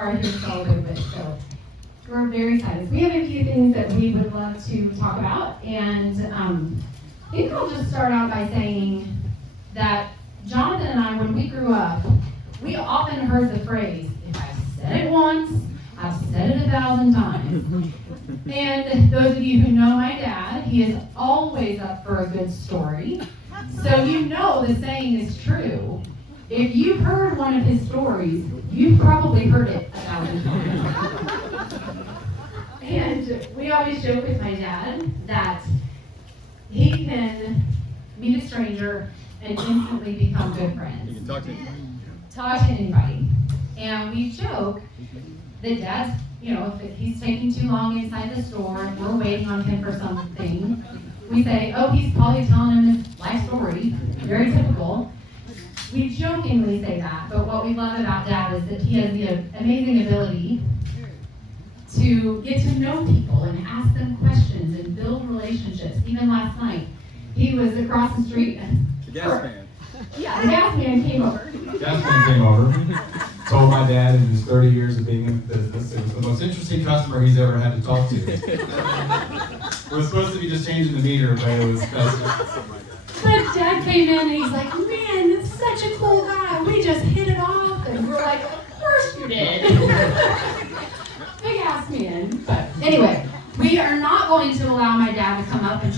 are here to celebrate with. So we're very excited. We have a few things that we would love to talk about, and I think I'll just start out by saying that Jonathan and I, when we grew up, we often heard the phrase, if I've said it once, I've said it 1,000 times. And those of you who know my dad, he is always up for a good story. So you know the saying is true. If you've heard one of his stories, you've probably heard it 1,000 times. And we always joke with my dad that he can meet a stranger and instantly become good friends. You can talk to anybody. Talk to anybody. And we joke that Dad's, if he's taking too long inside the store and we're waiting on him for something, we say, oh, he's probably telling him his life story. Very typical. We jokingly say that, but what we love about Dad is that he has the amazing ability to get to know people and ask them questions and build relationships. Even last night, he was across the street. The gas man. Yeah, the gas man came over. Gas man came over, told my dad in his 30 years of being in business, it was the most interesting customer he's ever had to talk to. It was supposed to be just changing the meter, but it was But Dad came in and he's like, man, that's such a cool guy. We just hit it off. And we're like, of course you did. Big ass man. But anyway, we are not going to allow my dad to come up and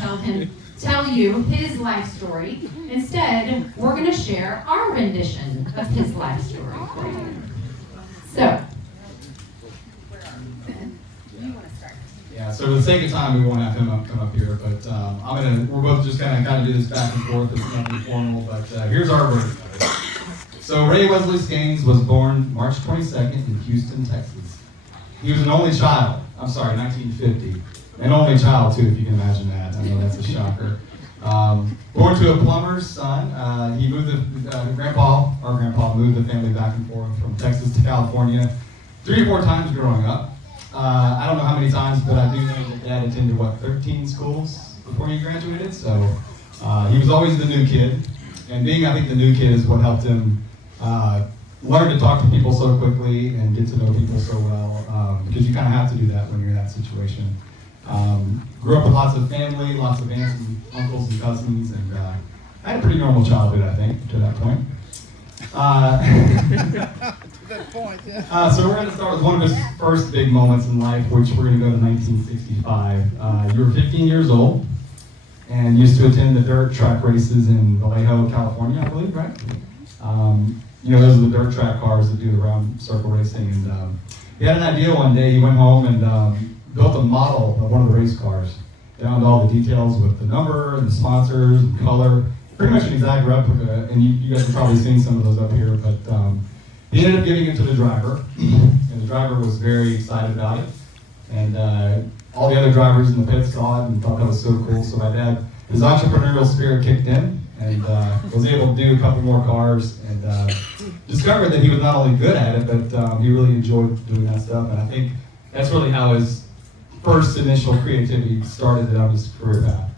tell you his life story. Instead, we're going to share our rendition of his life story for you. So, so for the sake of time, we won't have him come up here, but we're both just kind of do this back and forth. It's nothing formal, but here's our version of it. So Ray Wesley Skanes was born March 22nd in Houston, Texas. He was an only child. 1950. An only child, too, if you can imagine that. I know that's a shocker. Born to a plumber's son, he moved our grandpa moved the family back and forth from Texas to California 3 or 4 times growing up. I don't know how many times, but I do know that Dad attended, 13 schools before he graduated, so he was always the new kid. And being, I think, the new kid is what helped him learn to talk to people so quickly and get to know people so well, because you kind of have to do that when you're in that situation. Grew up with lots of family, lots of aunts and uncles and cousins, and I had a pretty normal childhood, I think, to that point. So we're going to start with one of his first big moments in life, which we're going to go to 1965. You were 15 years old and used to attend the dirt track races in Vallejo, California, I believe, right? Those are the dirt track cars that do the round circle racing. And he had an idea one day. He went home and built a model of one of the race cars, down to all the details with the number and the sponsors and color. Pretty much an exact replica, and you guys have probably seen some of those up here, but he ended up giving it to the driver, and the driver was very excited about it, and all the other drivers in the pit saw it and thought that was so cool, so my dad, his entrepreneurial spirit kicked in, and was able to do a couple more cars, and discovered that he was not only good at it, but he really enjoyed doing that stuff, and I think that's really how his first initial creativity started on his career path.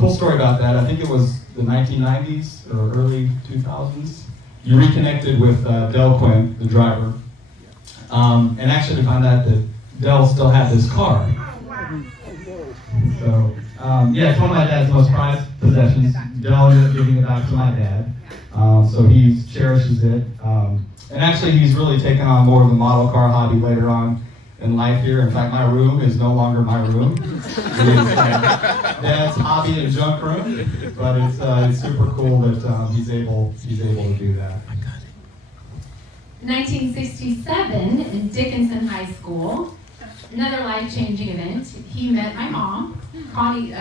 Cool story about that, I think it was the 1990s or early 2000s. You reconnected with Del Quinn, the driver, and actually found out that Del still had this car. So, it's one of my dad's most prized possessions. Del ended up giving it back to my dad, so he cherishes it. And actually, he's really taken on more of the model car hobby later on in life here. In fact, my room is no longer my room. It's Dad's hobby and junk room, but it's super cool that he's able to do that. 1967 in Dickinson High School, another life-changing event. He met my mom, Connie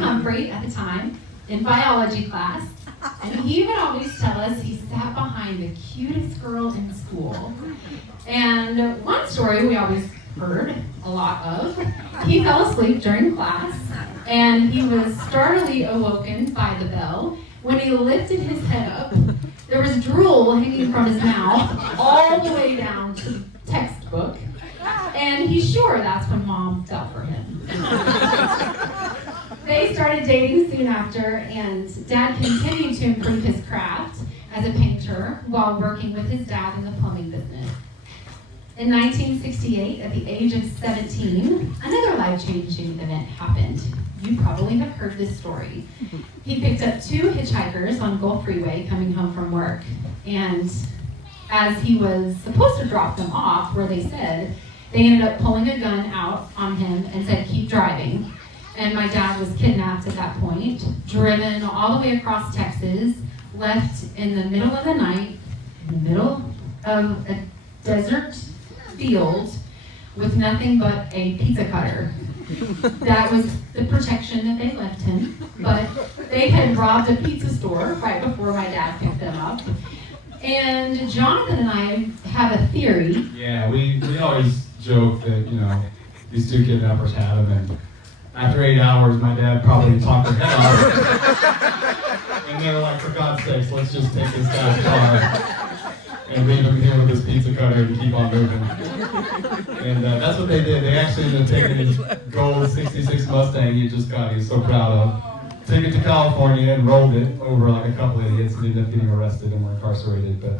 Humphrey at the time, in biology class. And he would always tell us he sat behind the cutest girl in school. And one story we always heard a lot of, he fell asleep during class, and he was startlingly awoken by the bell. When he lifted his head up, there was drool hanging from his mouth all the way down to the textbook. And he's sure that's when Mom fell for him. They started dating soon after, and Dad continued to improve his craft as a painter painter while working with his dad in the plumbing business. In 1968, at the age of 17, another life-changing event happened. You probably have heard this story. He picked up two hitchhikers on Gulf Freeway coming home from work, and as he was supposed to drop them off where they said, they ended up pulling a gun out on him and said, "Keep driving." And my dad was kidnapped at that point, driven all the way across Texas, left in the middle of the night, in the middle of a desert field with nothing but a pizza cutter. That was the protection that they left him, but they had robbed a pizza store right before my dad picked them up. And Jonathan and I have a theory. Yeah, we always joke that, these two kidnappers had him, and after 8 hours, my dad probably talked their head off. And they were like, for God's sakes, let's just take this guy's car and leave him here with his pizza cutter and keep on moving. And that's what they did. They actually ended up taking his gold 66 Mustang he just got, he was so proud of, took it to California and rolled it over like a couple of idiots and ended up getting arrested and were incarcerated. But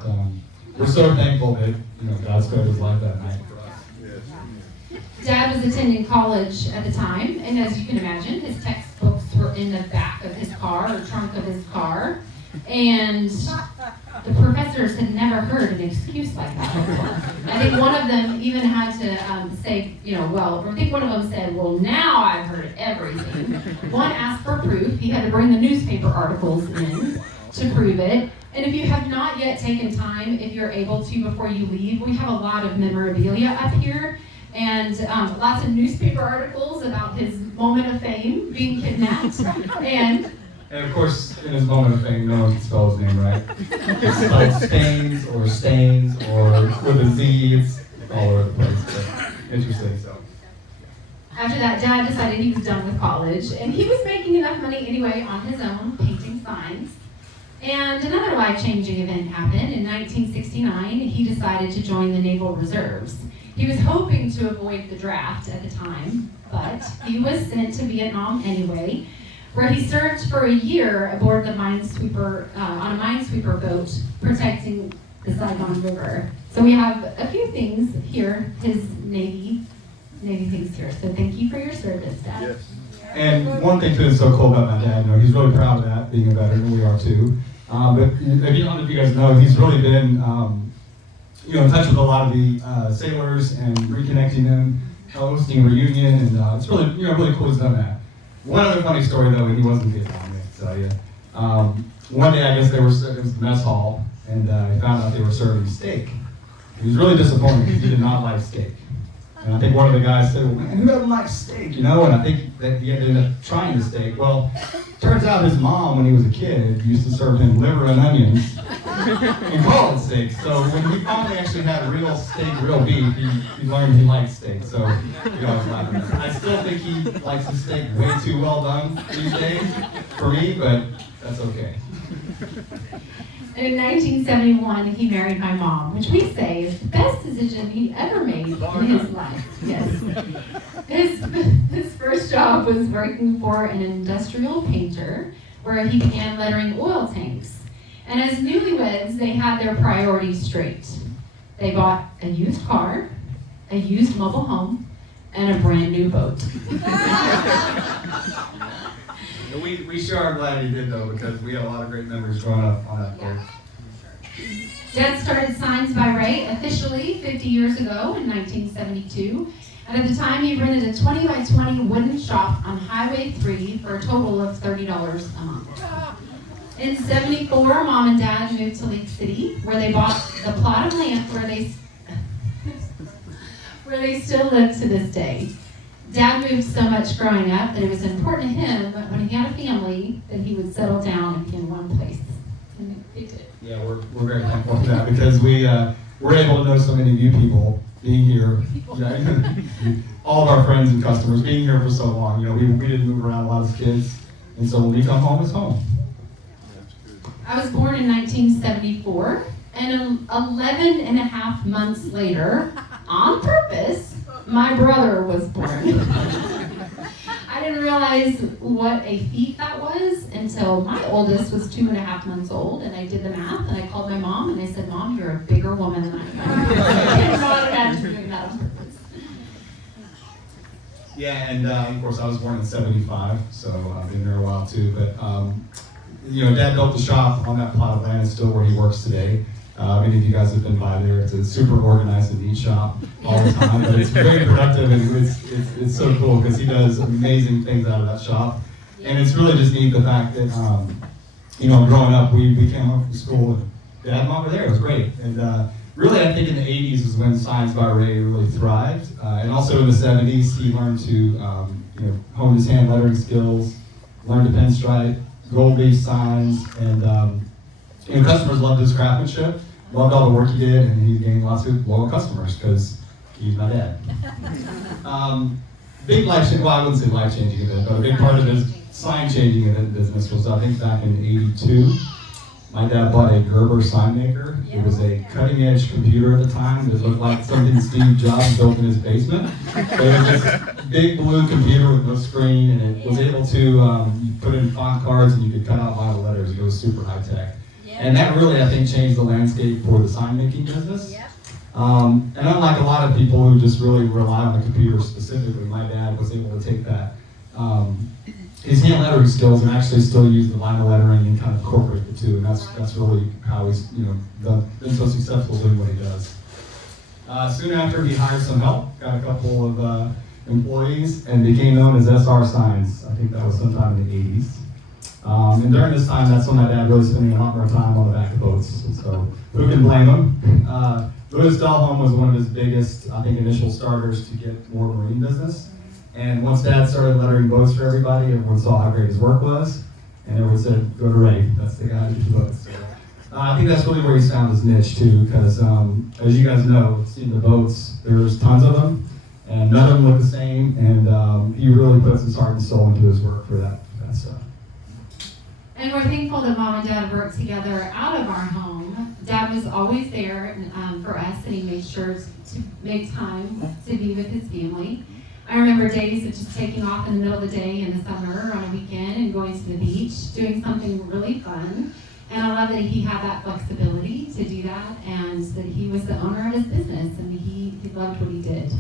we're so thankful that God spared his life that night for us. Dad was attending college at the time, and as you can imagine, his textbooks were in the back of his car, or trunk of his car, and the professors had never heard an excuse like that before. I think one of them even had to say, I think one of them said, "Well, now I've heard everything." One asked for proof. He had to bring the newspaper articles in to prove it. And if you have not yet taken time, if you're able to before you leave, we have a lot of memorabilia up here, and lots of newspaper articles about his moment of fame, being kidnapped, And of course, in his moment of fame, no one can spell his name right. It's spelled Stains or Stains or with a Z. It's all over the place. But interesting. So. After that, Dad decided he was done with college, and he was making enough money anyway on his own, painting signs. And another life-changing event happened. In 1969, he decided to join the Naval Reserves. He was hoping to avoid the draft at the time, but he was sent to Vietnam anyway, where he served for a year aboard the minesweeper, on a minesweeper boat protecting the Saigon River. So we have a few things here, his Navy things here. So thank you for your service, Dad. Yes. And one thing too that's so cool about my dad, he's really proud of that, being a veteran, and we are too. But if you don't know if you guys know, he's really been in touch with a lot of the sailors and reconnecting them, hosting a reunion, and it's really really cool he's done that. One other funny story though, and he wasn't Vietnam, I can tell you. One day I guess it was the mess hall, and he found out they were serving steak. He was really disappointed because he did not like steak. And I think one of the guys said, "Well, man, who doesn't like steak?" And I think that he ended up trying the steak. Well, turns out his mom, when he was a kid, used to serve him liver and onions and call it steak. So when he finally actually had real steak, real beef, he learned he liked steak. So we always laugh at that. I still think he likes his steak way too well done these days for me, but that's okay. In 1971, he married my mom, which we say is the best decision he ever made in his life. Yes. His first job was working for an industrial painter, where he began lettering oil tanks. And as newlyweds, they had their priorities straight. They bought a used car, a used mobile home, and a brand new boat. We sure are glad he did though, because we had a lot of great memories growing up on that boat. Dad started Signs by Ray officially 50 years ago in 1972. And at the time, he rented a 20 by 20 wooden shop on Highway 3 for a total of $30 a month. In 74, Mom and Dad moved to Lake City, where they bought the plot of land where they still live to this day. Dad moved so much growing up that it was important to him that when he had a family that he would settle down and be in one place. And it did. Yeah, we're very thankful for that, because we're able to know so many of you people being here. All of our friends and customers being here for so long. We didn't move around a lot as kids, and so when we come home, it's home. I was born in 1974, and 11 and a half months later, on purpose, my brother was born. I didn't realize what a feat that was until my oldest was 2.5 months old, and I did the math, and I called my mom, and I said, Mom, you're a bigger woman than I am. I did not imagine doing that on purpose. Yeah, and of course I was born in '75, so I've been there a while too. But Dad built the shop on that plot of land. It's still where he works today. Many of you guys have been by there. It's a super organized and neat shop all the time, but it's very productive, and it's so cool because he does amazing things out of that shop. And it's really just neat the fact that growing up we came home from school and Dad and Mom were there. It was great. And really, I think in the 80s is when Signs by Ray really thrived. And also in the 70s, he learned to hone his hand lettering skills, learned to pinstripe, gold leaf signs, and customers loved his craftsmanship, loved all the work he did, and he gained lots of loyal customers because he's my dad. Big life-changing, well, I wouldn't say life-changing event, but a big part of his sign-changing event business was, I think, back in '82. My dad bought a Gerber sign maker. It was a cutting-edge computer at the time that looked like something Steve Jobs built in his basement. It was this big blue computer with no screen, and it was able to, you put in font cards and you could cut out vinyl letters. It was super high-tech. And that really, I think, changed the landscape for the sign-making business. And unlike a lot of people who just really rely on the computer specifically, my dad was able to take that, his hand lettering skills and actually still use the vinyl lettering and kind of incorporate the two. And that's really how he's been so successful doing what he does. Soon after, he hired some help, got a couple of employees, and became known as SR Signs. I think that was sometime in the '80s. And during this time, that's when my dad really spending a lot more time on the back of boats. So who can blame him? Louis Delholm was one of his biggest, I think, initial starters to get more marine business. And once Dad started lettering boats for everybody, everyone saw how great his work was, and everyone said, go to Ray, that's the guy who does boats. So, I think that's really where he's found his niche too, because as you guys know, seeing the boats, there's tons of them, and none of them look the same, and he really puts his heart and soul into his work for that stuff. And we're thankful that Mom and Dad worked together out of our home. Dad was always there for us, and he made sure to make time to be with his family. I remember days of just taking off in the middle of the day in the summer or on a weekend and going to the beach, doing something really fun. And I love that he had that flexibility to do that, and that he was the owner of his business, and he loved what he did.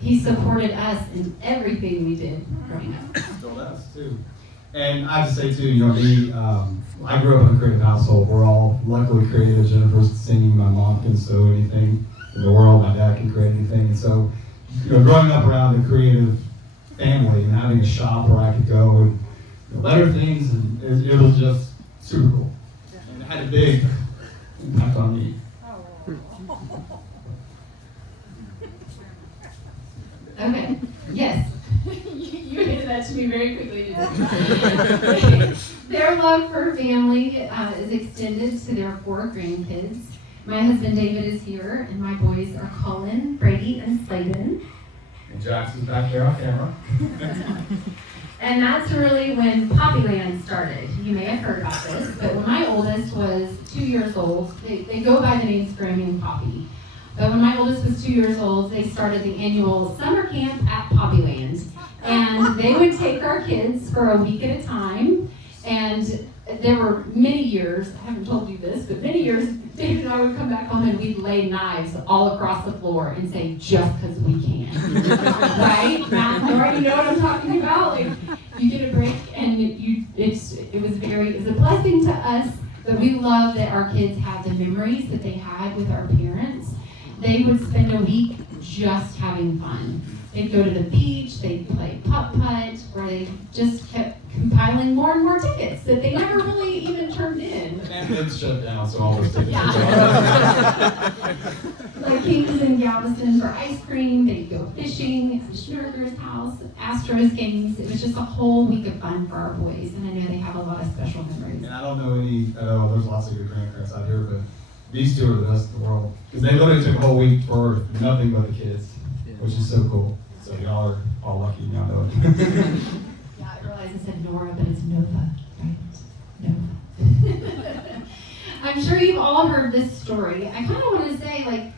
He supported us in everything we did growing up. Still does, too. And I have to say, too, I grew up in a creative household. We're all luckily creative. Jennifer's singing, my mom can sew anything in the world, my dad can create anything. And so, growing up around a creative family and having a shop where I could go and letter things, and it was just super cool. And it had a big impact on me. Okay, yes. You handed that to me very quickly, didn't you? Their love for family is extended to their 4 grandkids. My husband David is here, and my boys are Colin, Brady, and Slayden. And Jackson's back there on camera. And that's really when Poppyland started. You may have heard about this, but when my oldest was 2 years old, they go by the name Screaming Poppy. But when my oldest was 2 years old, they started the annual summer camp at Poppyland. And they would take our kids for a week at a time. And there were many years, I haven't told you this, but many years, David and I would come back home and we'd lay knives all across the floor and say, just because we can. Right? Now, Laura, you know what I'm talking about? Like, you get a break, and it was a blessing to us, but we love that our kids had the memories that they had with our parents. They would spend a week just having fun. They'd go to the beach, they'd play putt-putt, or they just kept compiling more and more tickets that they never really even turned in. And then shut down, so all those tickets Like Kings and Galveston for ice cream, they'd go fishing at the Schnorker's house, Astros games. It was just a whole week of fun for our boys, and I know they have a lot of special memories. And I don't know there's lots of good grandparents out here, but these two are the best in the world. Because they literally took a whole week for nothing but the kids, which is so cool. So y'all are all lucky, y'all know it. Yeah, I realized I said Nora, but it's Nova, right? Nova. I'm sure you've all heard this story. I kind of want to say,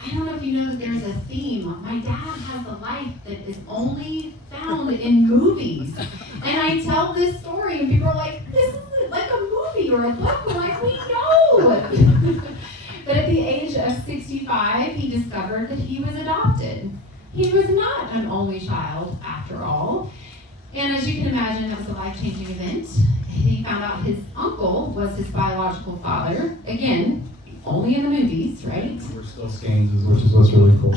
I don't know if you know that there's a theme. My dad has a life that is only found in movies. And I tell this story and people are like, this is like a movie or a book. I'm like, we know. But at the age of 65, he discovered that he was adopted. He was not an only child after all. And as you can imagine, it was a life-changing event. He found out his uncle was his biological father. Again, only in the movies, right? We're still Skanses, which is what's really cool.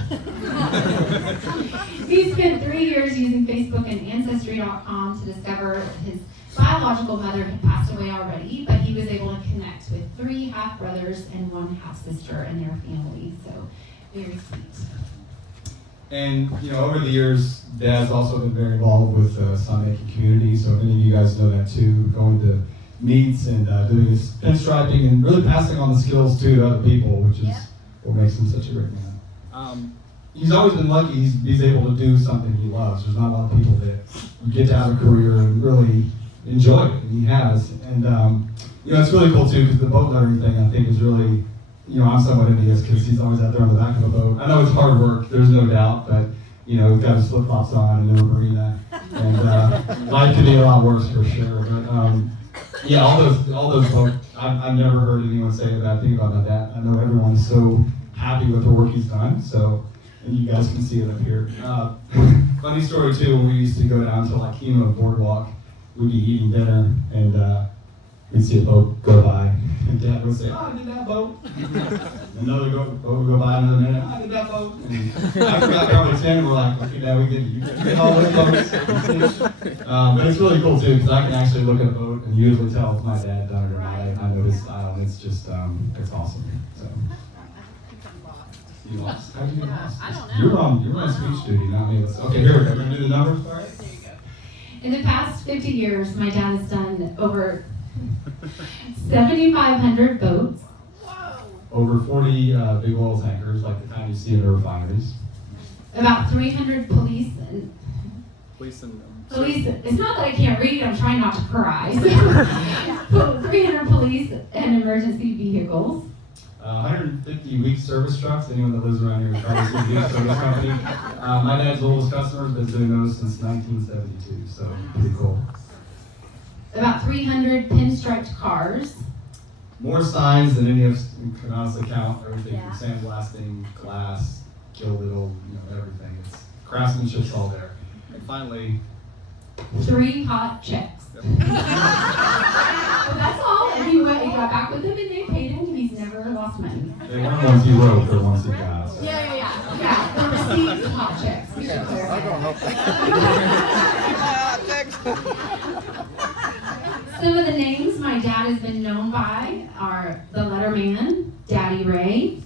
He spent 3 years using Facebook and Ancestry.com to discover his biological mother had passed away already, but he was able to connect with 3 half-brothers and 1 half-sister and their family. So, very sweet. And, over the years, Dad's also been very involved with the Sun-making community, so if any of you guys know that too, going to meets and doing his pinstriping and really passing on the skills too to other people, which is what makes him such a great man. He's always been lucky he's able to do something he loves. There's not a lot of people that get to have a career and really enjoy it, and he has. And it's really cool too, because the boat learning thing I think is really, I'm somewhat envious because he's always out there on the back of a boat. I know it's hard work, there's no doubt, but he's got his flip-flops on and a marina, and life could be a lot worse for sure. But yeah, all those folks, I've never heard anyone say a bad thing about my dad. I know everyone's so happy with the work he's done, so, and you guys can see it up here. Funny story too, when we used to go down to like Chemo Boardwalk, we'd be eating dinner, and we'd see a boat go by, and Dad would say, oh, I did that boat. Another boat would go by another minute, I did that boat. And after we got probably 10, we're like, okay, Dad, we did all those boats. But it's really cool too, because I can actually look at a boat and usually tell if my dad done it or not. I know his style, and it's just, it's awesome. So. You lost? How'd you get lost? I don't know. You're on speech duty, not me. Okay, here we go. We're going to do the numbers part. There you go. In the past 50 years, my dad has done over 7,500 boats. Over 40 big oil tankers, like the kind you see in the refineries. About 300 police. It's not that I can't read, I'm trying not to cry. 300 police and emergency vehicles. 150 week service trucks. Anyone that lives around here probably sees a service company. My dad's oldest customer has been doing those since 1972, so pretty cool. About 300 pinstriped cars. More signs than any of us can honestly count. Everything from sandblasting, glass, gilded, everything. It's craftsmanship's all there. And finally, 3 hot checks. But that's all. And he got back with him and they paid him. He's never lost money. They weren't ones he wrote, they're ones he got. So. Yeah, the received hot checks. We should clarify. Some of the names my dad has been known by are the Letterman, Daddy Ray,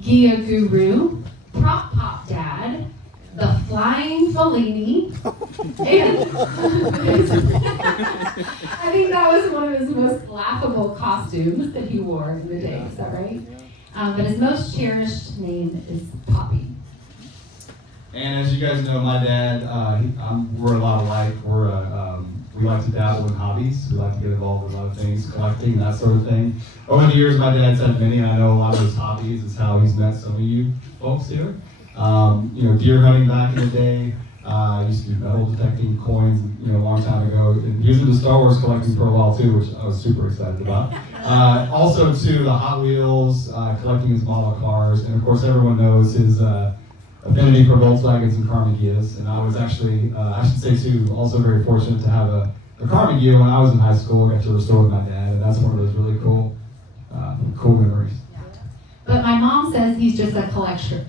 Gia Guru, Prop Pop Dad, the Flying Fellini, and I think that was one of his most laughable costumes that he wore in the day, is that right? But his most cherished name is Poppy. And as you guys know, my dad, we're a lot alike. We like to dabble in hobbies. We like to get involved with a lot of things, collecting, that sort of thing. Over the years, my dad's had many, and I know a lot of his hobbies is how he's met some of you folks here. Deer hunting back in the day. Used to do metal detecting coins, a long time ago. And he was into Star Wars collecting for a while too, which I was super excited about. Also too, the Hot Wheels, collecting his model cars, and of course everyone knows his affinity for Volkswagens and Carnegies. And I was actually, I should say too, also very fortunate to have a Carnegie when I was in high school. I got to restore with my dad, and that's one of those really cool memories. But my mom says he's just a collector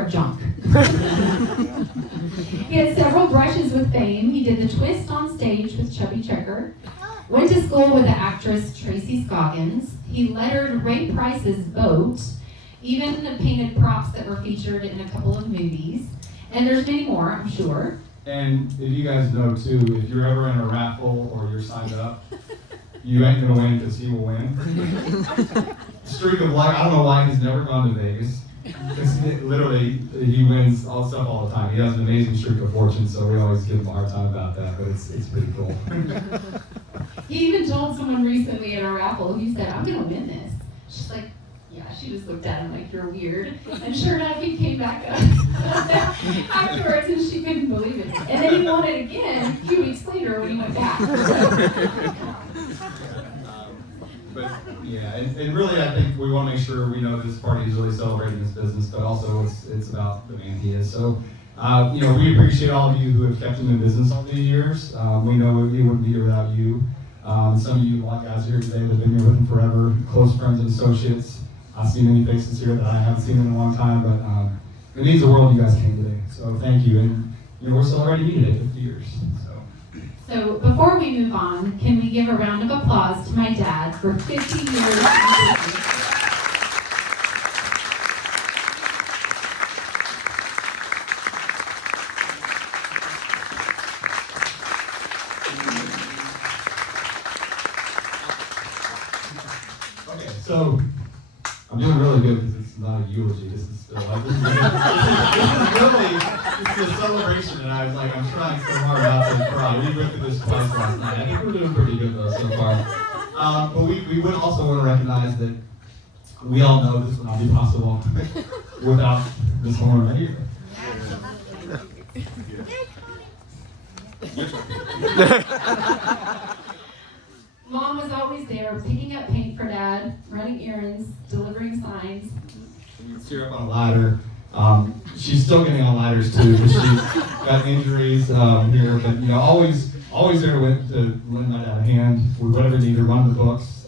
of junk. He had several brushes with fame. He did the twist on stage with Chubby Checker. Went to school with the actress Tracy Scoggins. He lettered Ray Price's boat. Even painted props that were featured in a couple of movies. And there's many more, I'm sure. And if you guys know too, if you're ever in a raffle or you're signed up, you ain't gonna win because he will win. Streak of luck, I don't know why he's never gone to Vegas. Because literally, he wins all stuff all the time. He has an amazing streak of fortune, so we always give him a hard time about that, but it's pretty cool. He even told someone recently at a raffle, he said, I'm gonna win this. She's like, yeah, she just looked at him like, you're weird. And sure enough, he came back up afterwards, and she couldn't believe it. And then he won it again a few weeks later when he went back. But yeah, and really, I think we want to make sure we know this party is really celebrating his business, but also it's about the man he is. So, we appreciate all of you who have kept him in business all these years. We know we wouldn't be here without you. Some of you, a lot of guys here today that have been here with him forever, close friends and associates. I've seen many faces here that I haven't seen in a long time, but it means the world you guys came today. So thank you, and we're celebrating you today, 50 years. So before we move on, can we give a round of applause to my dad for 50 years in business? Okay, so I'm doing really good because it's not a eulogy. This is really it's a celebration, and I was like, I'm trying so hard not to cry. We went through this twice last night. I think we're doing pretty good though so far. But we would also want to recognize that we all know this would not be possible without this woman right here. Mom was always there, picking up paint for Dad, running errands, delivering signs. We steer up on a ladder. She's still getting on ladders too, because she's got injuries here. But always there to lend my dad a hand with whatever needed, running the books,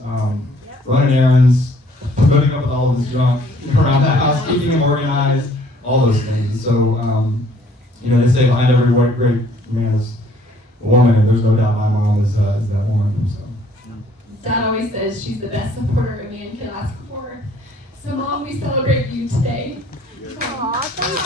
running errands, putting up with all of his junk around the house, keeping him organized, all those things. And so, they say behind every great man is a woman, and there's no doubt my mom is that woman. So. Dad always says she's the best supporter a man can ask for. So, Mom, we celebrate you today. Aw, thank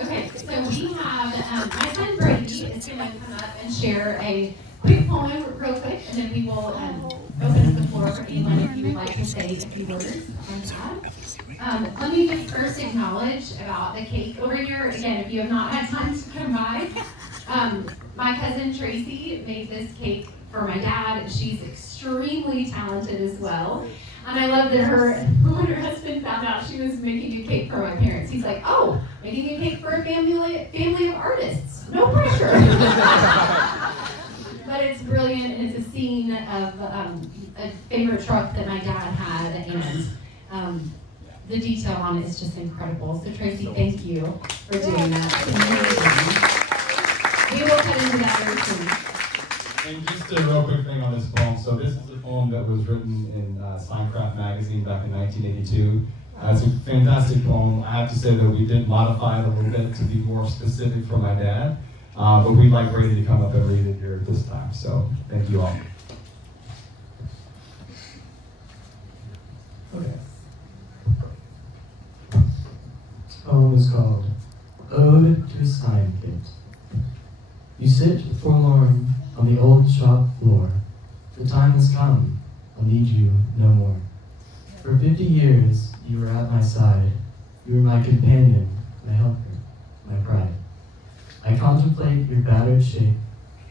Okay, so we have my son Brady is going to come up and share a quick poem real quick, and then we will open up the floor for anyone if you would like to say a few words on that. Let me just first acknowledge about the cake over here. Again, if you have not had time to come by, my cousin Tracy made this cake for my dad. She's extremely talented as well. And I love that when her husband found out she was making a cake for my parents, he's like, oh, making a cake for a family of artists. No pressure. But it's brilliant, and it's a scene of a favorite truck that my dad had, and the detail on it is just incredible. So Tracy, thank you for doing that. We will cut into that very soon. And just a real quick thing on this poem. So this is a poem that was written in Slimecraft magazine back in 1982. It's a fantastic poem. I have to say that we did modify it a little bit to be more specific for my dad. But we'd like Brady to come up and read it here this time. So thank you all. Okay. This poem is called Ode to a Sign Kit. You sit forlorn on the old shop floor. The time has come, I'll need you no more. For 50 years, you were at my side. You were my companion, my helper, my pride. I contemplate your battered shape,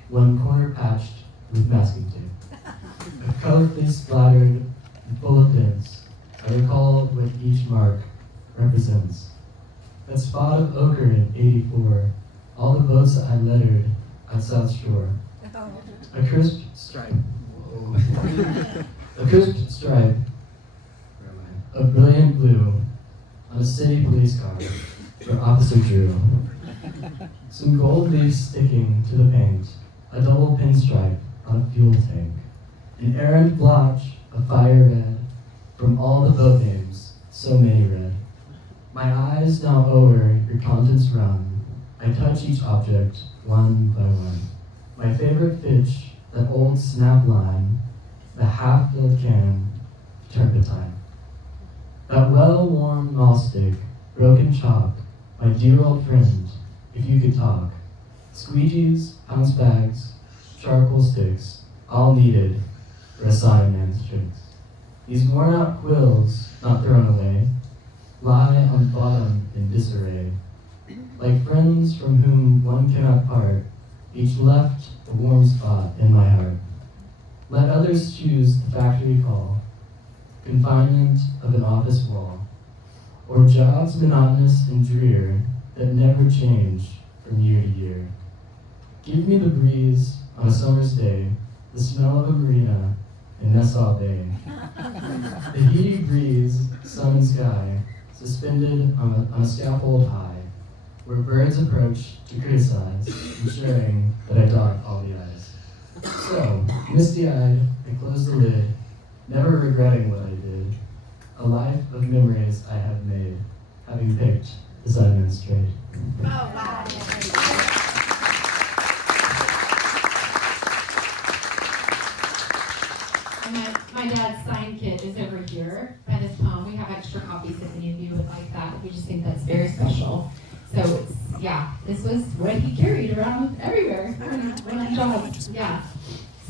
one corner patched with masking tape. Colorfully splattered and full of dents, I recall what each mark represents. That spot of ochre in 84, all the boats I lettered at South Shore. A crisp stripe. A crisp stripe of brilliant blue on a city police car for Officer Drew. Some gold leaves sticking to the paint, a double pinstripe on a fuel tank. An errant blotch of fire red from all the boat names, so many red. My eyes now o'er your contents run. I touch each object one by one. My favorite fish, that old snap line, the half-filled can of turpentine. That well-worn maustick, broken chalk, my dear old friend, if you could talk. Squeegees, ounce bags, charcoal sticks, all needed for a sign man's tricks. These worn-out quills, not thrown away, lie on the bottom in disarray. Like friends from whom one cannot part, each left a warm spot in my heart. Let others choose the factory call, confinement of an office wall, or jobs monotonous and drear that never change from year to year. Give me the breeze on a summer's day, the smell of a marina in Nassau Bay. The heaty breeze, sun and sky, suspended on a scaffold high, where birds approach to criticize, ensuring that I dot all the I's. So, misty-eyed, I close the lid, never regretting what I did. A life of memories I have made, having picked the Sideman's trade. Oh, wow. My dad's sign kit is over here by this poem. We have extra copies if any of you would like that. We just think that's very special. So it's, yeah, this was what he carried around everywhere when he jogged. Yeah.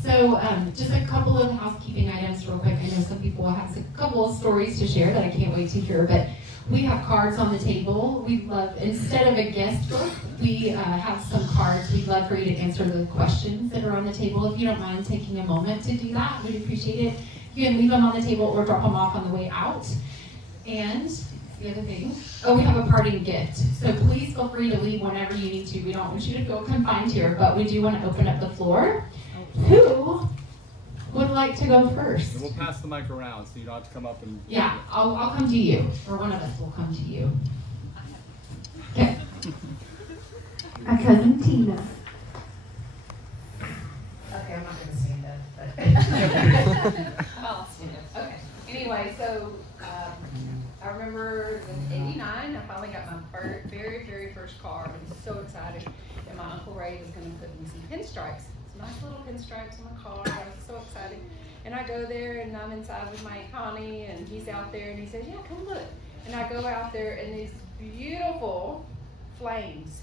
So just a couple of housekeeping items real quick. I know some people have a couple of stories to share that I can't wait to hear, but we have cards on the table. We'd love, instead of a guest book, we have some cards. We'd love for you to answer the questions that are on the table. If you don't mind taking a moment to do that, we'd appreciate it. You can leave them on the table or drop them off on the way out. And the other thing, we have a parting gift. So please feel free to leave whenever you need to. We don't want you to feel confined here, but we do want to open up the floor. Who would like to go first? And we'll pass the mic around, so you don't have to come up and... Yeah, I'll come to you, or one of us will come to you. Okay. My cousin Tina. Okay, I'm not going to stand up, but I'll stand up. Okay. Anyway, so I remember in '89, I finally got my very first car. I was so excited that my Uncle Ray was going to put me some pinstripes. Nice little pinstripes on my car. I was so excited. And I go there and I'm inside with my Aunt Connie and he's out there and he says, yeah, come look. And I go out there and these beautiful flames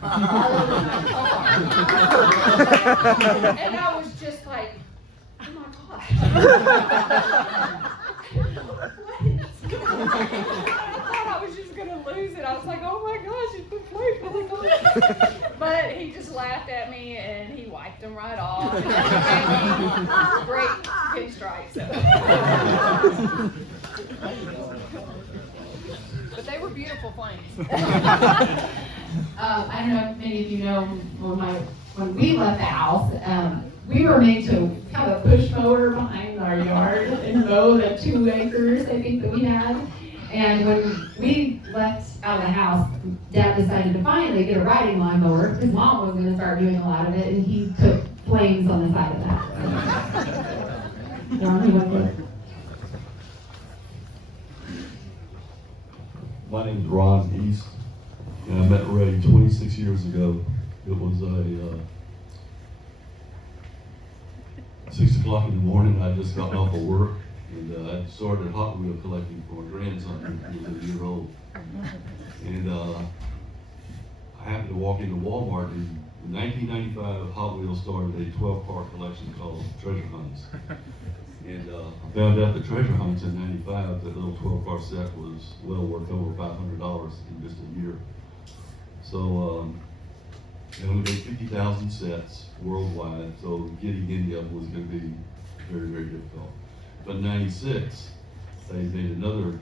all over my car. And I was just like, oh my God. I thought I was just gonna lose it. I was like, oh my gosh, it's been flames on the car. But he just laughed at me and he wiped them right off. And gave me great pinstripes. But they were beautiful flames. I don't know if many of you know when we left the house, we were made to have a push mower behind our yard and mow the 2 acres I think that we had. And when we left out of the house, Dad decided to finally get a riding lawnmower because Mom was going to start doing a lot of it, and he put flames on the side of that. Ron, you want to? My name's Ron East, and I met Ray 26 years ago. It was a 6 o'clock in the morning. I just gotten off of work, and I started Hot Wheel collecting for my grandson who was a year old. And I happened to walk into Walmart, and in 1995, Hot Wheels started a 12-part collection called Treasure Hunts. And I found out that Treasure Hunts in '95, that little 12-part set was well worth over $500 in just a year. So they only made 50,000 sets worldwide, so getting any of them was going to be very difficult. But in '96, they made another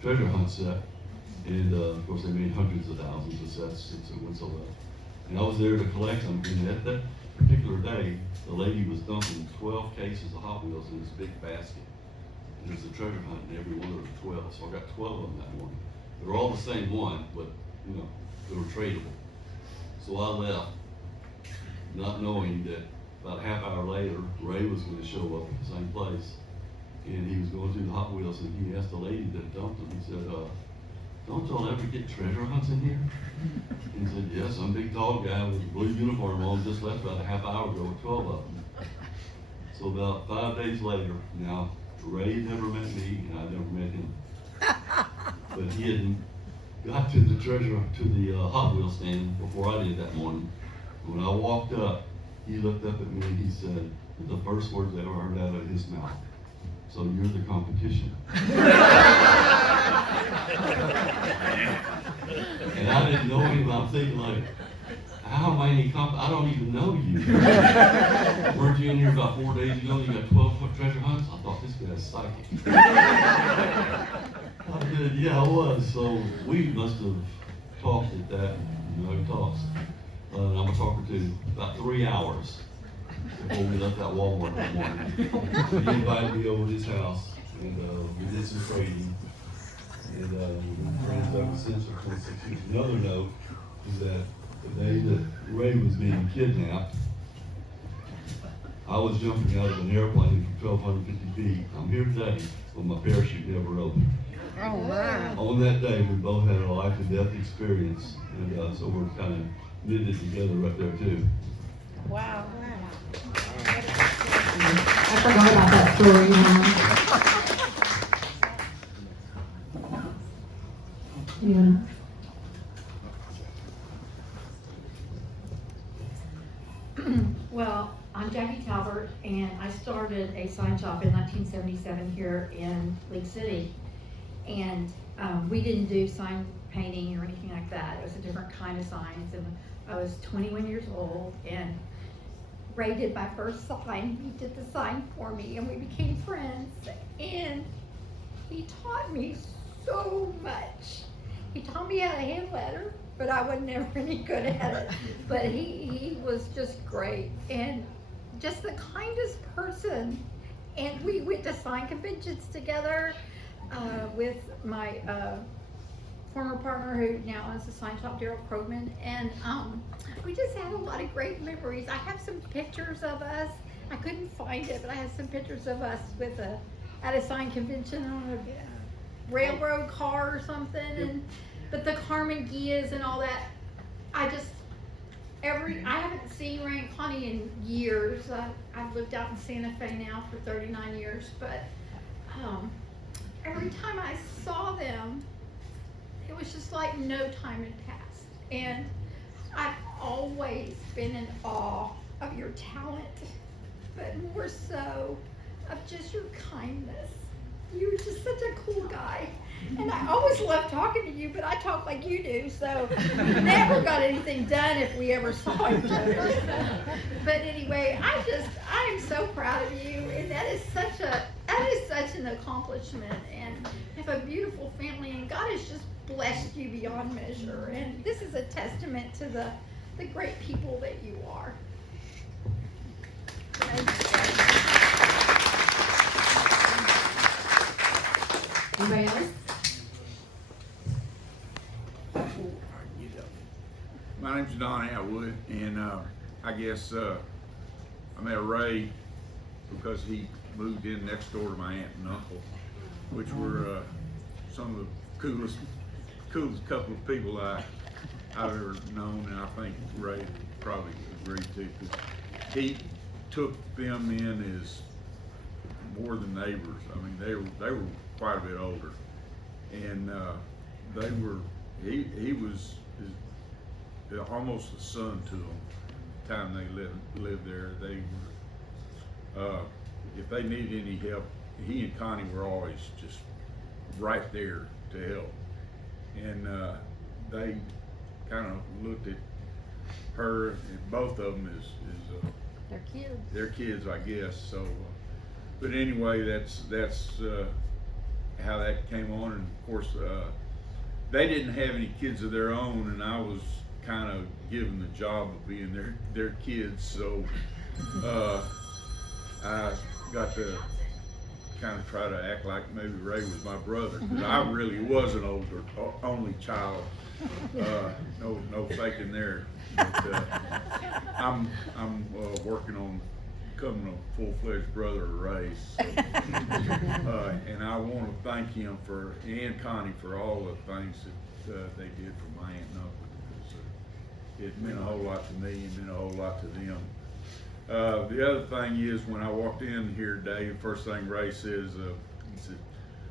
Treasure Hunt set, and of course they made hundreds of thousands of sets since it went so well. And I was there to collect them, and at that particular day, the lady was dumping 12 cases of Hot Wheels in this big basket. And there's a treasure hunt in every one of the 12, so I got 12 of them that morning. They were all the same one, but you know, they were tradable. So I left, not knowing that about a half hour later, Ray was going to show up at the same place. And he was going through the Hot Wheels, and he asked the lady that dumped them, he said, don't y'all ever get treasure hunts in here? And he said, yes, I'm a big tall guy with a blue uniform on, just left about a half hour ago with 12 of them. So about 5 days later, now Ray had never met me, and I never met him. But he had got to the Hot Wheel stand before I did that morning. When I walked up, he looked up at me and he said, the first words I ever heard out of his mouth, so you're the competition. And I didn't know him. I'm thinking like, how am I any I don't even know you. Weren't you in here about 4 days ago? You got 12 treasure hunts? I thought this guy's psychic. I said, yeah, I was. So we must have talked at that, tossed. I'm gonna talk to about 3 hours before we left that Walmart that morning. He invited me over to his house, and we did some trading. And we've been friends ever since for 26 years. Another note is that the day that Ray was being kidnapped, I was jumping out of an airplane from 1,250 feet. I'm here today, but my parachute never opened. Oh, wow. On that day, we both had a life and death experience, and so we're kind of knitted together right there too. Wow. I forgot about that story, Mom. Anyone else? Well, I'm Jackie Talbert, and I started a sign shop in 1977 here in League City. And we didn't do sign painting or anything like that. It was a different kind of signs. And I was 21 years old, and Ray did my first sign. He did the sign for me, and we became friends. And he taught me so much. He taught me how to hand letter, but I was never any good at it. But he was just great, and just the kindest person. And we went to sign conventions together with my former partner, who now owns the sign shop, Daryl Krogman, and we just had a lot of great memories. I have some pictures of us. I couldn't find it, but I have some pictures of us at a sign convention on a railroad car or something. And but the Carmen Gias and all that, I haven't seen Ray and Connie in years. I've lived out in Santa Fe now for 39 years, but every time I saw them, it was just like no time had passed. And I've always been in awe of your talent, but more so of just your kindness. You're just such a cool guy. And I always love talking to you, but I talk like you do, so never got anything done if we ever saw each other. But anyway, I am so proud of you, and that is such an accomplishment. And you have a beautiful family, and God has just blessed you beyond measure. And this is a testament to the great people that you are. Anybody else? My name's Don Atwood, and I guess I met Ray because he moved in next door to my aunt and uncle, which were some of the coolest couple of people I've ever known, and I think Ray probably agreed to. He took them in as more than neighbors. I mean, they were quite a bit older, and he was almost a son to them. The time they lived there, they were, if they needed any help, he and Connie were always just right there to help. And they kind of looked at her, and both of them as their kids, I guess. So, but anyway, that's how that came on. And of course, they didn't have any kids of their own, and I was kind of given the job of being their kids. So I got to kind of try to act like maybe Ray was my brother, because I really was an only child. No faking there. But I'm working on becoming a full-fledged brother of Ray's. So, and I want to thank him and Connie for all the things that they did for my aunt and uncle, because it meant a whole lot to me and meant a whole lot to them. The other thing is, when I walked in here today, the first thing Ray says, he said,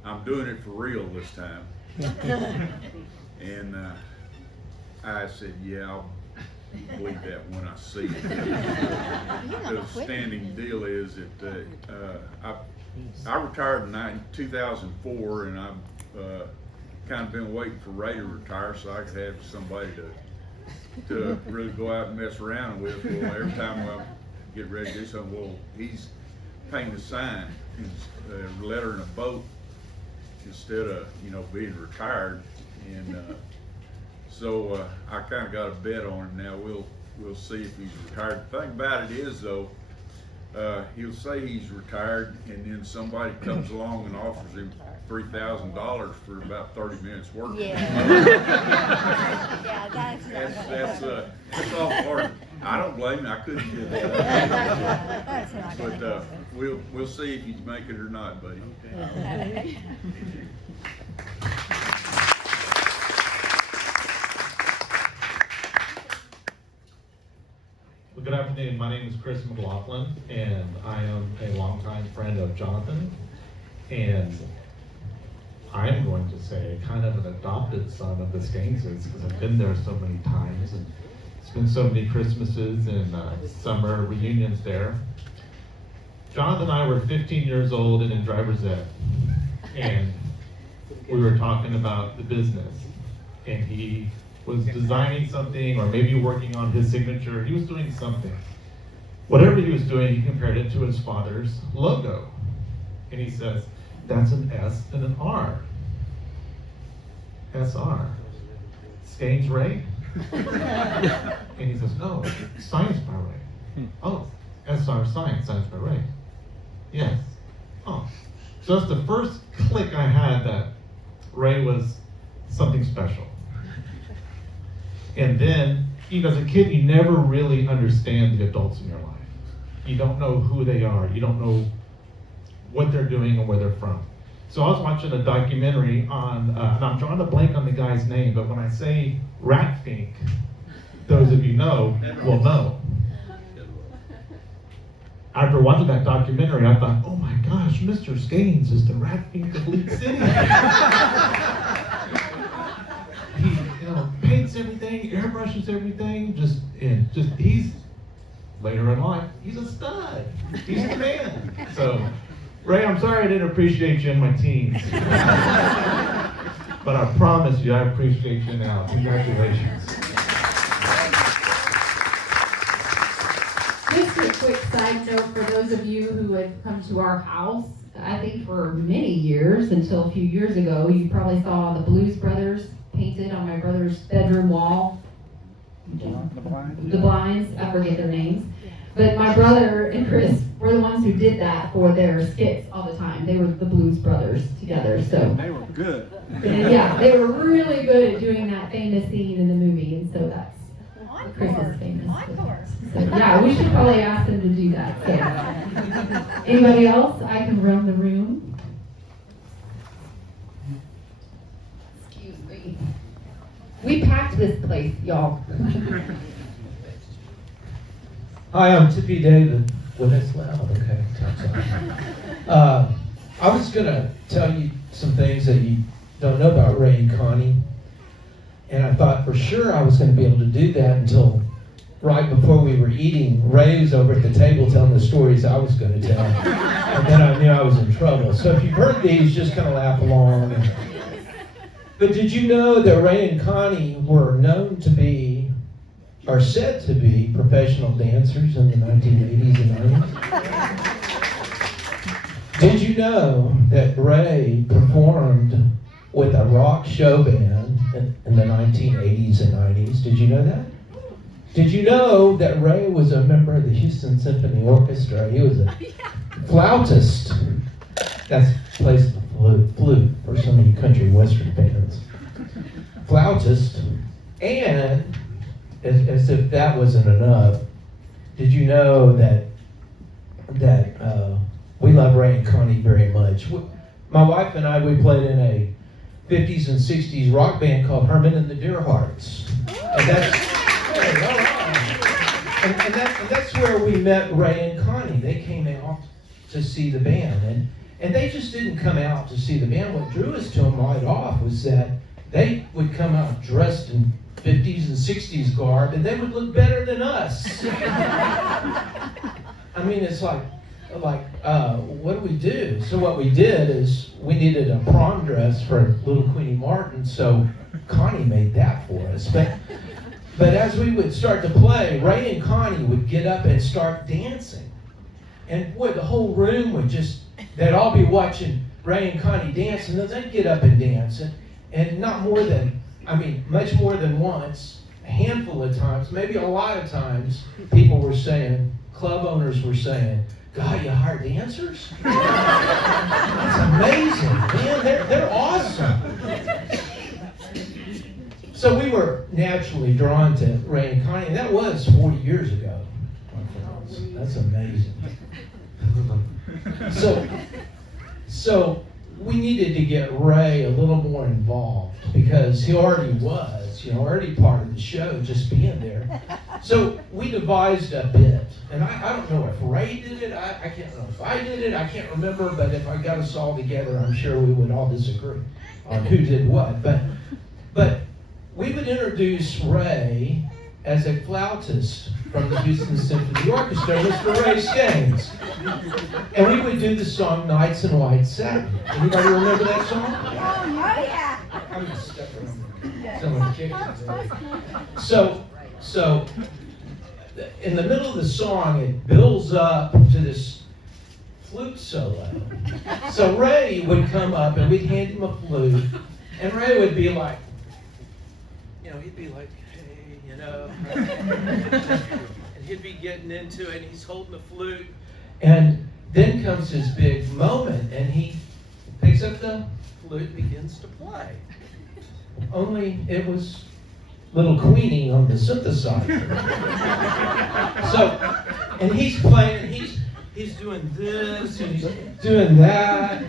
"I'm doing it for real this time." And I said, "Yeah, I'll believe that when I see it." The standing deal is that I retired in 2004, and I've kind of been waiting for Ray to retire so I could have somebody to really go out and mess around with. Well, every time I get ready to do something, well, he's painting a sign, lettering a boat instead of, you know, being retired. And so I kind of got a bet on him now. We'll see if he's retired. The thing about it is, though, he'll say he's retired, and then somebody comes along and offers him $3,000 for about 30 minutes work. Yeah. Yeah, That's all part of it. I don't blame him. I couldn't do that. That's not gonna But we'll see if he's making it or not, buddy. Well, good afternoon. My name is Chris McLaughlin, and I am a longtime friend of Jonathan. And I'm going to say kind of an adopted son of the Gaineses, because I've been there so many times and spent so many Christmases and summer reunions there. Jonathan and I were 15 years old and in driver's ed, and we were talking about the business, and he was designing something or maybe working on his signature. He was doing something. Whatever he was doing, he compared it to his father's logo. And he says, that's an S and an R. SR. Skanes Ray? And he says, no, Science by Ray. Oh, SR Science by Ray. Yes. Oh. So that's the first click I had that Ray was something special. And then, you know, as a kid, you never really understand the adults in your life. You don't know who they are. You don't know what they're doing or where they're from. So I was watching a documentary on, and I'm drawing a blank on the guy's name, but when I say Ratfink, those of you know will know. After watching that documentary, I thought, oh my gosh, Mr. Skanes is the Ratfink of League City. He, you know, paints everything, airbrushes everything, just he's later in life, he's a stud. He's the man. So, Ray, I'm sorry I didn't appreciate you in my teens. But I promise you, I appreciate you now. Congratulations. Just a quick side note for those of you who have come to our house, I think for many years, until a few years ago, you probably saw the Blues Brothers painted on my brother's bedroom wall. The blinds, I forget their names. But my brother and Chris were the ones who did that for their skits all the time. They were the Blues Brothers together, so. They were good. And yeah, they were really good at doing that famous scene in the movie, and so that's Chris's famous. So yeah, we should probably ask them to do that. So. Anybody else? I can roam the room. Excuse me. We packed this place, y'all. Hi, I'm Tippy David. Well, that's loud. Okay. I was going to tell you some things that you don't know about Ray and Connie. And I thought for sure I was going to be able to do that until right before we were eating. Ray was over at the table telling the stories I was going to tell. And then I knew I was in trouble. So if you've heard these, just kind of laugh along. But did you know that Ray and Connie were known to be, are said to be, professional dancers in the 1980s and 90s? Did you know that Ray performed with a rock show band in the 1980s and 90s? Did you know that? Did you know that Ray was a member of the Houston Symphony Orchestra? He was a flautist. That plays the flute for some of you country western fans. Flautist. And as if that wasn't enough, did you know that we love Ray and Connie very much? My wife and I, we played in a 50s and 60s rock band called Herman and the Deerhearts. And that's where we met Ray and Connie. They came out to see the band. And they just didn't come out to see the band. What drew us to them right off was that they would come out dressed in 50s and 60s garb, and they would look better than us. I mean, it's like, what do we do? So what we did is we needed a prom dress for little Queenie Martin, so Connie made that for us. But as we would start to play, Ray and Connie would get up and start dancing. And boy, the whole room would they'd all be watching Ray and Connie dance, and then they'd get up and dance. And not more than, much more than once, a handful of times, maybe a lot of times, people were saying, club owners were saying, God, you hire dancers? That's amazing, man, they're awesome. So we were naturally drawn to Ray and Connie, and that was 40 years ago. That's amazing. So we needed to get Ray a little more involved because he already was, already part of the show, just being there. So we devised a bit, and I don't know if Ray did it, I can't know if I did it, I can't remember, but if I got us all together, I'm sure we would all disagree on who did what. But we would introduce Ray as a flautist from the Houston Symphony Orchestra, Mr. Ray Skanes. And we would do the song Nights in White Satin. Anybody remember that song? Oh, yeah. I'm going to step around someone kicking. So in the middle of the song, it builds up to this flute solo. So Ray would come up and we'd hand him a flute, and Ray would be like, he'd be like, and he'd be getting into it, and he's holding the flute. And then comes his big moment, and he picks up the flute and begins to play. Only it was little Queenie on the synthesizer. And he's playing, and he's doing this, and he's doing that.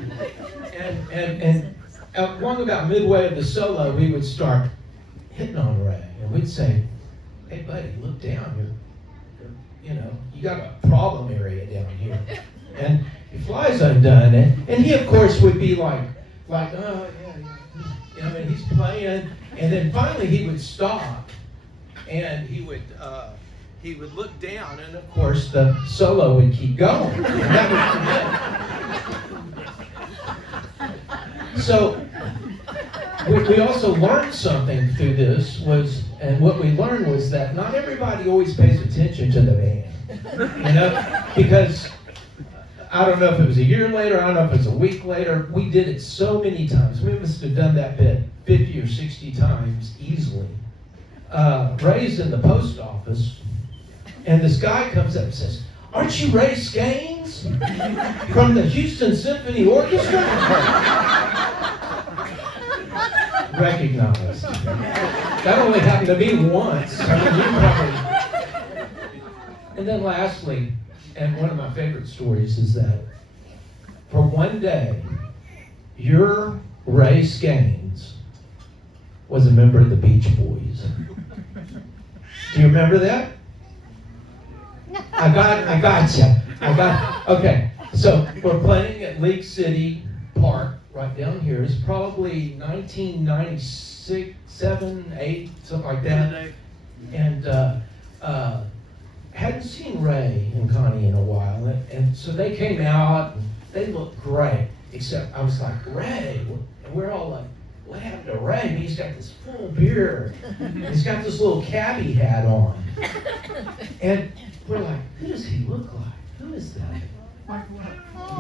And along about midway of the solo, we would start hitting on Ray, and we'd say, hey buddy, look down, you got a problem area down here. And he flies undone, and he of course would be like, oh yeah, and he's playing, and then finally he would stop, and he would look down, and of course the solo would keep going. And that was it. So we also learned something through this and what we learned was that not everybody always pays attention to the band, because I don't know if it was a year later, I don't know if it was a week later, we did it so many times. We must have done that bit 50 or 60 times easily. Ray's in the post office, and this guy comes up and says, aren't you Ray Skanes from the Houston Symphony Orchestra? Recognized. That only happened to me once. And then lastly, and one of my favorite stories is that for one day, your Ray Skanes was a member of the Beach Boys. Do you remember that? I got you. Okay, so we're playing at Lake City Park. Right down here is probably 1996, 7, 8, something like that. And hadn't seen Ray and Connie in a while. And so they came out, and they looked great. Except I was like, Ray? And we're all like, what happened to Ray? He's got this full beard. He's got this little cabbie hat on. And we're like, who does he look like? Who is that?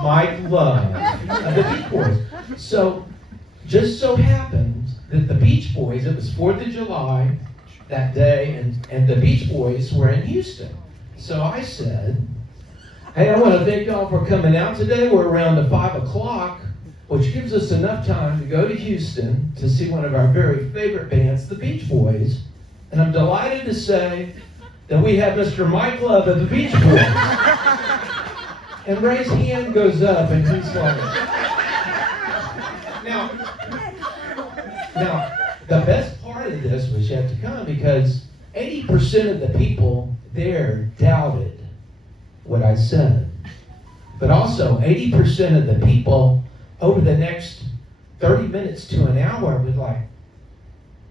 Mike Love of the Beach Boys. So, just so happened that the Beach Boys, it was 4th of July that day, and the Beach Boys were in Houston. So I said, hey, I want to thank y'all for coming out today. We're around to 5 o'clock, which gives us enough time to go to Houston to see one of our very favorite bands, the Beach Boys. And I'm delighted to say that we have Mr. Mike Love of the Beach Boys. And Ray's hand goes up, and he's like, now, the best part of this was yet to come, because 80% of the people there doubted what I said. But also, 80% of the people over the next 30 minutes to an hour would walk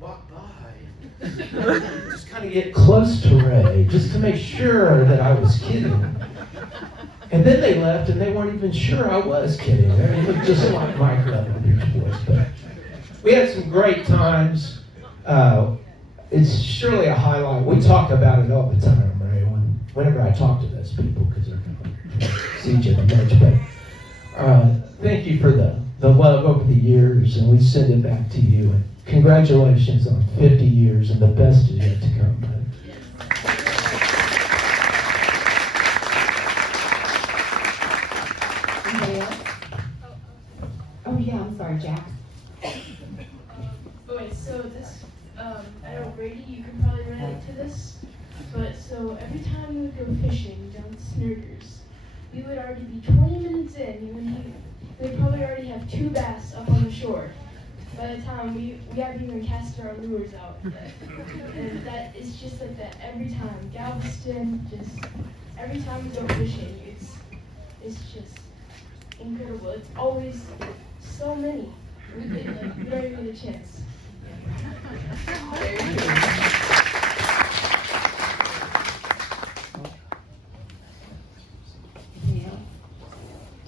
by, just kind of get close to Ray, just to make sure that I was kidding. And then they left, and they weren't even sure I was kidding. It looked just like Mike Love and the Beach Boys. But we had some great times. It's surely a highlight. We talk about it all the time, right? Whenever I talk to those people, because they're going to see each other much. But thank you for the love over the years, and we send it back to you. And congratulations on 50 years, and the best is yet to come, buddy. Anybody else? Oh yeah, I'm sorry, Jack. Okay, so this, I know Brady, you can probably relate to this, but so every time we would go fishing down Snurgers, we would already be 20 minutes in, and we'd probably already have 2 bass up on the shore. By the time we haven't even cast our lures out yet. And that is just like that every time. Galveston, just every time we go fishing, it's just incredible. It's always so many. We don't even get a chance. Anybody else?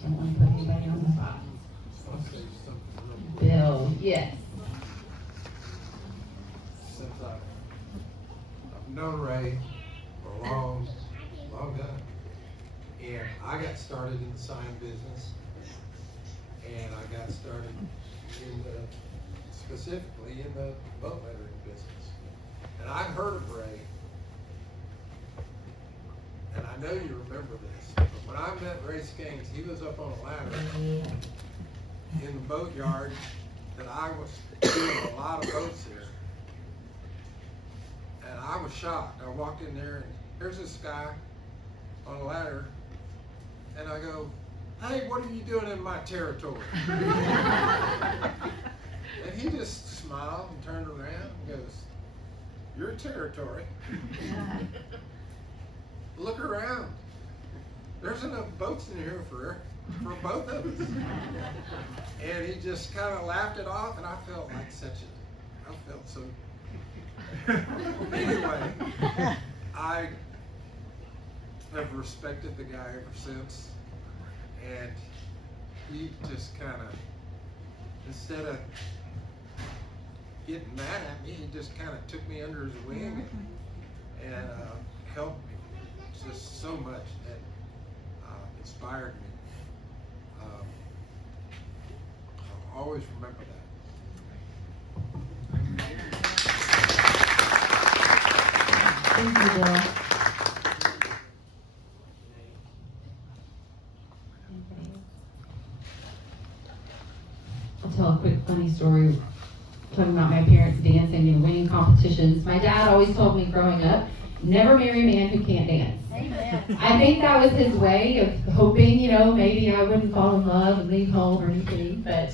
Don't want to put anybody on the spot. Bill, yes. Since I've known Ray for a long time, and I got started in the sign business, and I got started specifically in the boat lettering business. And I've heard of Ray, and I know you remember this, but when I met Ray Skanks, he was up on a ladder in the boatyard that I was doing a lot of boats here. And I was shocked. I walked in there and there's this guy on a ladder, and I go, "Hey, what are you doing in my territory?" And he just smiled and turned around and goes, "Your territory? Look around. There's enough boats in here for both of us." And he just kind of laughed it off, and I felt like I felt so. Anyway, I have respected the guy ever since, and he just kind of, instead of getting mad at me, he just kind of took me under his wing and helped me just so much, that inspired me. I'll always remember that. Thank you, Bill. I'll tell a quick funny story talking about my parents dancing and winning competitions. My dad always told me growing up, never marry a man who can't dance. Amen. I think that was his way of hoping, maybe I wouldn't fall in love and leave home or anything, but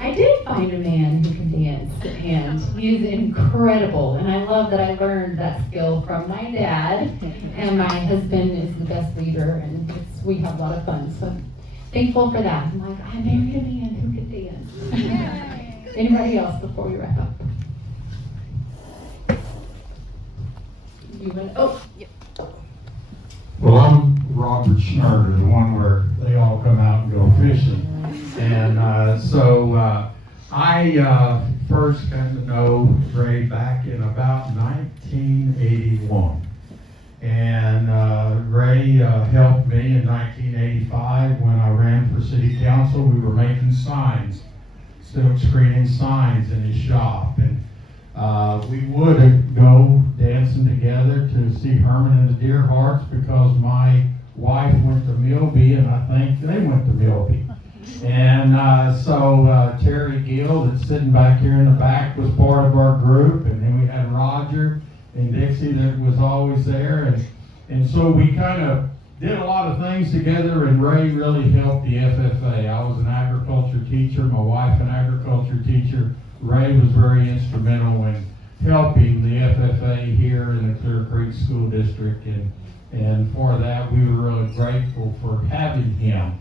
I did find a man who can dance, and he's incredible, and I love that I learned that skill from my dad, and my husband is the best leader, and we have a lot of fun, so I'm thankful for that. I'm like, I married a man who can dance. Anybody else before we wrap up? You want? Oh, yep. Well, I'm Robert Schnurder, the one where they all come out and go fishing. And I first got to know Ray back in about 1981. And Ray helped me in 1985 when I ran for city council. We were making signs, silk screening signs in his shop. And we would go dancing together to see Herman and the Deerhearts because my wife went to Milby, and I think they went to Milby. And so Terry Gill, that's sitting back here in the back, was part of our group, and then we had Roger and Dixie that was always there, and so we kind of did a lot of things together, and Ray really helped the FFA. I was an agriculture teacher, my wife an agriculture teacher. Ray was very instrumental in helping the FFA here in the Clear Creek School District, and for that we were really grateful for having him.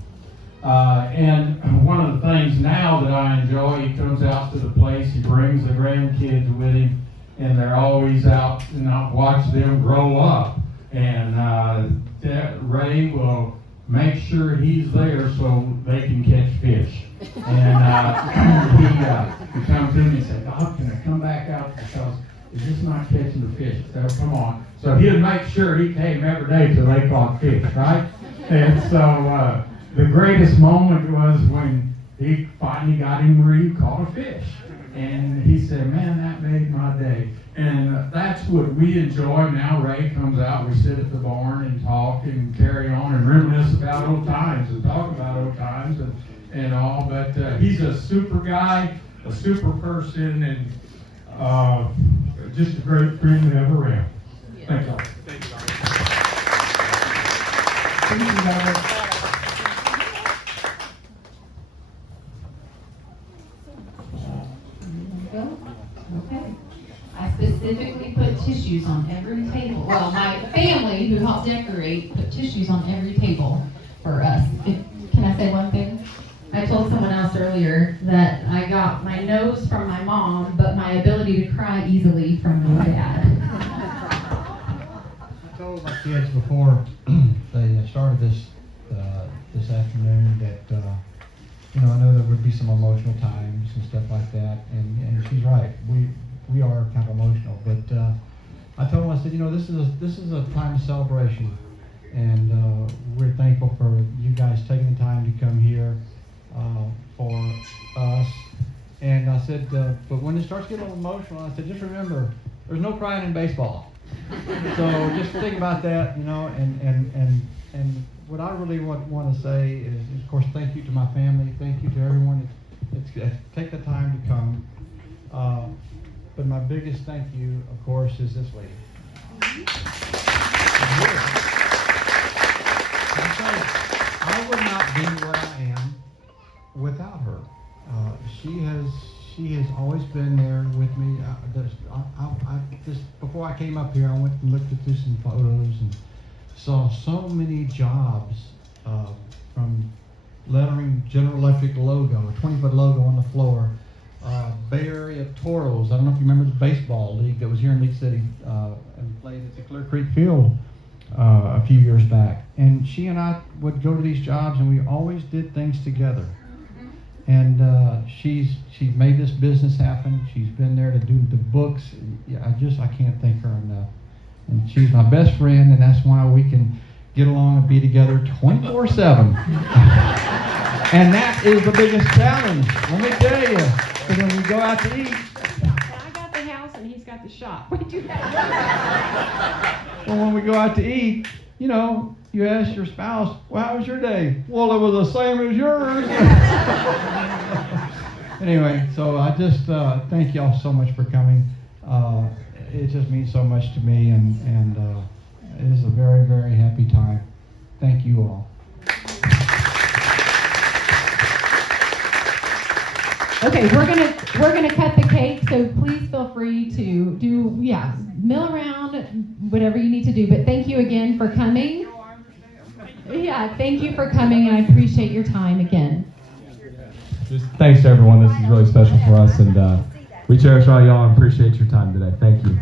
And one of the things now that I enjoy, he comes out to the place, he brings the grandkids with him, and they're always out, and I watch them grow up. And Ray will make sure he's there so they can catch fish. And he come to me and said, "Doc, can I come back out because it's just not catching the fish?" I said, "Oh, come on." So he'd make sure he came every day till they caught fish, right? And so the greatest moment was when he finally got him where he caught a fish. And he said, "Man, that made my day." And that's what we enjoy now. Ray comes out, we sit at the barn and talk and carry on and reminisce about old times and talk about old times and all. But he's a super guy, a super person, and just a great friend to have around. Thank you. Thank you, Robert. Thank you, Robert. Okay. I specifically put tissues on every table. Well, my family, who helped decorate, put tissues on every table for us. Can I say one thing? I told someone else earlier that I got my nose from my mom, but my ability to cry easily from my dad. I told my kids before they started this afternoon that I know there would be some emotional times and stuff like that, and she's right. We are kind of emotional, but I told them, I said, this is a time of celebration, and we're thankful for you guys taking the time to come here for us. And I said, but when it starts getting a little emotional, I said, just remember, there's no crying in baseball. So just think about that, and what I really want to say is, of course, thank you to my family, thank you to everyone that's take the time to come. But my biggest thank you, of course, is this lady. I would not be where I am without her. She has always been there with me. Before I came up here, I went and looked through some photos and saw so many jobs from lettering General Electric logo, a 20-foot logo on the floor. Bay Area Toros, I don't know if you remember the baseball league that was here in League City and played at the Clear Creek Field a few years back. And she and I would go to these jobs and we always did things together. And she's made this business happen. She's been there to do the books. Yeah, I can't thank her enough. And she's my best friend, and that's why we can get along and be together 24/7. And that is the biggest challenge, let me tell you. Because when we go out to eat, I got the house and he's got the shop. We do that. well, when we go out to eat, you ask your spouse, "Well, how was your day?" "Well, it was the same as yours." Anyway, so I just thank y'all so much for coming. It just means so much to me, and it is a very, very happy time. Thank you all. Okay, we're gonna cut the cake, so please feel free to mill around, whatever you need to do. But thank you again for coming. Yeah, thank you for coming, and I appreciate your time again. Just thanks to everyone. This is really special for us, and we cherish all y'all and appreciate your time today. Thank you.